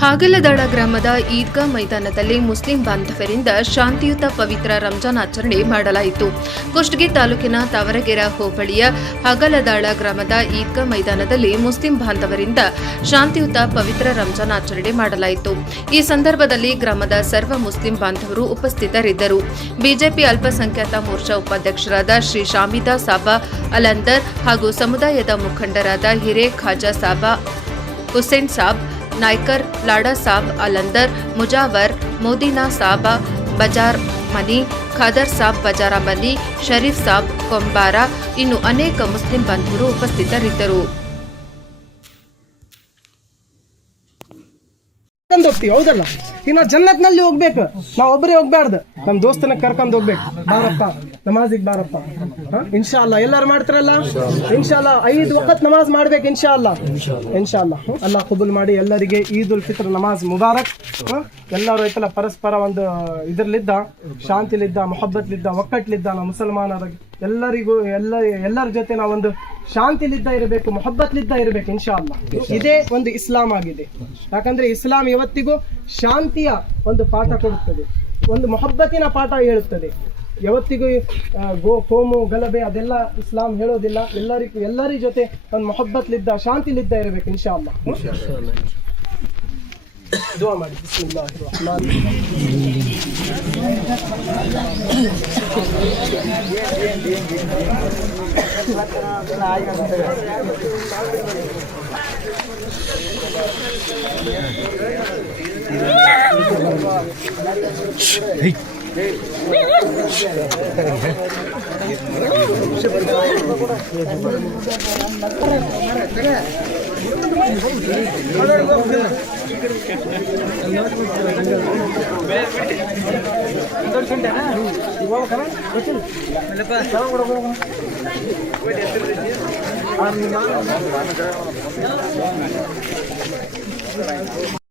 ಹಾಗಲದಾಳ ಗ್ರಾಮದ ಈದ್ಗಾ ಮೈದಾನದಲ್ಲಿ ಮುಸ್ಲಿಂ ಬಾಂಧವರಿಂದ ಶಾಂತಿಯುತ ಪವಿತ್ರ ರಂಜಾನ್ ಆಚರಣೆ ಮಾಡಲಾಯಿತು. ಕುಷ್ಟಗಿ ತಾಲೂಕಿನ ತಾವರಗೆರೆ ಹೋಬಳಿಯ ಹಾಗಲದಾಳ ಗ್ರಾಮದ ಈದ್ಗಾ ಮೈದಾನದಲ್ಲಿ ಮುಸ್ಲಿಂ ಬಾಂಧವರಿಂದ ಶಾಂತಿಯುತ ಪವಿತ್ರ ರಂಜಾನ್ ಆಚರಣೆ ಮಾಡಲಾಯಿತು. ಈ ಸಂದರ್ಭದಲ್ಲಿ ಗ್ರಾಮದ ಸರ್ವ ಮುಸ್ಲಿಂ ಬಾಂಧವರು ಉಪಸ್ಥಿತರಿದ್ದರು. ಬಿಜೆಪಿ ಅಲ್ಪಸಂಖ್ಯಾತ ಮೋರ್ಚಾ ಉಪಾಧ್ಯಕ್ಷರಾದ ಶ್ರೀ ಶಾಮಿದಾ ಸಾಬಾ ಅಲಂದರ್ ಹಾಗೂ ಸಮುದಾಯದ ಮುಖಂಡರಾದ ಹಿರೇ ಖಾಜಾ ಸಾಬಾ, ಹುಸೇನ್ ಸಾಬ್ ನಾಯ್ಕರ್, ಲಾಡಾ ಸಾಬ್ ಅಲಂದರ್, ಮುಜಾವರ್, ಮೋದಿನಾ ಸಾಬ ಬಜಾರ್ ಮನಿ, ಖಾದರ್ ಸಾಬ್ ಬಜಾರ ಮನಿ, ಶರೀಫ್ ಸಾಬ್ ಕೊಂಬಾರ, ಇನ್ನು ಅನೇಕ ಮುಸ್ಲಿಂ ಬಂಧುರು ಉಪಸ್ಥಿತರಿದ್ದರು. ಹೌದಲ್ಲ, ಇನ್ನ ಜನ್ನತ್ನಲ್ಲಿ ಹೋಗ್ಬೇಕು, ನಾವ್ ಒಬ್ಬರೇ ಹೋಗ್ಬಾರ್ದು, ನಮ್ ದೋಸ್ತನ ಕರ್ಕೊಂಡ್ ಹೋಗ್ಬೇಕು. ಬಾರಪ್ಪ ನಮಾಜಿಗ್ ಬಾರಪ್ಪ, ಇನ್ಶಾಲ್ಲಾ ಎಲ್ಲಾರು ಮಾಡ್ತಾರಲ್ಲ, ಇನ್ಶಾಲ್ಲಾ 5 ವಖತ್ ನಮಾಜ್ ಮಾಡ್ಬೇಕು ಇನ್ಶಾಲ್ಲಾ. ಅಲ್ಲಾ ಕಬೂಲ್ ಮಾಡಿ ಎಲ್ಲರಿಗೆ ಈದ್ ಉಲ್ ಫಿತ್ರ್ ನಮಾಜ್ ಮುಬಾರಕ್. ಎಲ್ಲರೂ ಐತಲ್ಲ ಪರಸ್ಪರ ಒಂದು ಇದ್ರಲ್ಲಿದ್ದ ಶಾಂತಿಲಿದ್ದ, ಮೊಹಬ್ಬತ್ಲಿದ್ದ, ಒಕ್ಕಟ್ಲಿದ್ದ ನಾವು ಮುಸಲ್ಮಾನರ ಎಲ್ಲರಿಗೂ ಎಲ್ಲರ ಜೊತೆ ನಾವೊಂದು ಶಾಂತಿಲಿದ್ದ ಇರಬೇಕು, ಮೊಹಬ್ಬತ್ಲಿದ್ದ ಇರಬೇಕು ಇನ್ಶಾಲ್ಲಾ. ಇದೇ ಒಂದು ಇಸ್ಲಾಂ ಆಗಿದೆ. ಯಾಕಂದ್ರೆ ಇಸ್ಲಾಂ ಇವತ್ತಿಗೂ ಶಾಂತಿಯ ಒಂದು ಪಾಠ ಕೊಡುತ್ತದೆ, ಒಂದು ಮೊಹಬ್ಬತ್ತಿನ ಪಾಠ ಹೇಳುತ್ತದೆ. ಯಾವತ್ತಿಗೂ ಕೋಮು ಗಲಭೆ ಅದೆಲ್ಲ ಇಸ್ಲಾಂ ಹೇಳೋದಿಲ್ಲ. ಎಲ್ಲರ ಜೊತೆ ಒಂದು ಮೊಹಬ್ಬತ್ಲಿದ್ದ, ಶಾಂತಿಲಿದ್ದ ಇರಬೇಕು ಇನ್ಶಾಲ್ಲಾ. ದುಆ ಮಾಡಿ. ಬಿಸ್ಮಿಲ್ಲಾಹಿರ್ ರಹ್ಮಾನಿರ್ ರಹೀಮ್.